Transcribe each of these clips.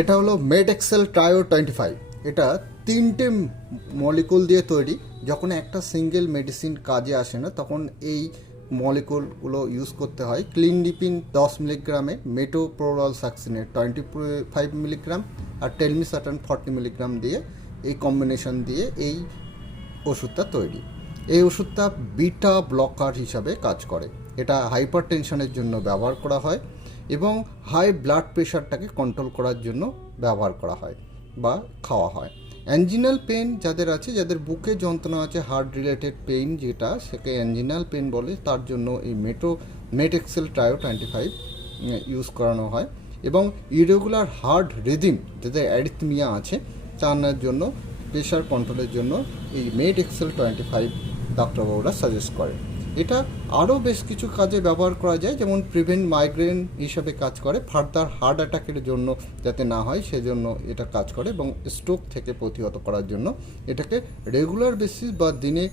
এটা হলো made Excel trio 25। এটা 3টে মলিকুল দিয়ে তৈরি। যখন একটা সিঙ্গেল মেডিসিন কাজে আসে না তখন এই মলিকুলগুলো ইউজ করতে হয়। ক্লিনডিপিন 10 মিলিগ্রামে, মেটোপ্রোরল সাকসিনেট 25 মিলিগ্রাম আর টেলমিসার্টান 40 মিলিগ্রাম দিয়ে এই কম্বিনেশন দিয়ে এই ওষুধটা তৈরি। এই ওষুধটা বিটা ব্লকার হিসাবে কাজ করে। এটা হাইপার টেনশনের জন্য ব্যবহার করা হয় এবং হাই ব্লাড প্রেশারটাকে কন্ট্রোল করার জন্য ব্যবহার করা হয় বা খাওয়া হয়। অ্যাঞ্জিনাল পেন যাদের আছে, যাদের বুকে যন্ত্রণা আছে, হার্ট রিলেটেড পেইন যেটা, সেকে অ্যাঞ্জিনাল পেন বলে, তার জন্য এই মেড এক্সেল ট্রায়ো 25 ইউজ করানো হয়। এবং ইরেগুলার হার্ট রিদিম, যাদের অ্যারিথমিয়া আছে, তার জন্য প্রেশার কন্ট্রোলের জন্য এই মেড এক্সেল 25 ডাক্তারবাবুরা সাজেস্ট করে। এটা আরও বেশ কিছু কাজে ব্যবহার করা যায়, যেমন প্রিভেন্ট মাইগ্রেন হিসাবে কাজ করে, ফার্দার হার্ট অ্যাটাকের জন্য যাতে না হয় সেজন্য এটা কাজ করে, এবং স্ট্রোক থেকে প্রতিহত করার জন্য এটাকে রেগুলার বেসিস বা দিনে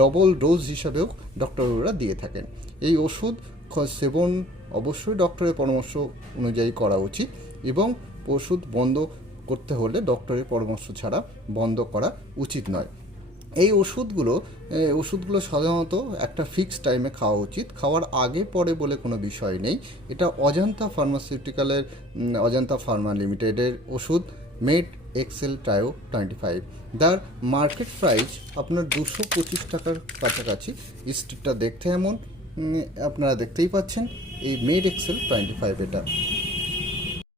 ডবল ডোজ হিসাবেও ডক্টররা দিয়ে থাকেন। এই ওষুধ সেবন অবশ্যই ডক্টরের পরামর্শ অনুযায়ী করা উচিত, এবং ওষুধ বন্ধ করতে হলে ডক্টরের পরামর্শ ছাড়া বন্ধ করা উচিত নয়। এই ওষুধগুলো সাধারণত একটা ফিক্সড টাইমে খাওয়া উচিত। খাওয়ার আগে পরে বলে কোনো বিষয় নেই। এটা অজন্তা ফার্মাসিউটিক্যালের, অজন্তা ফার্মা লিমিটেডের ওষুধ মেড এক্সেল ট্রায়ো 25। যার মার্কেট প্রাইস আপনার 225 টাকার কাছাকাছি। স্টিকটা দেখতে এমন, আপনারা দেখতেই পাচ্ছেন এই মেড এক্সেল 25 এটা।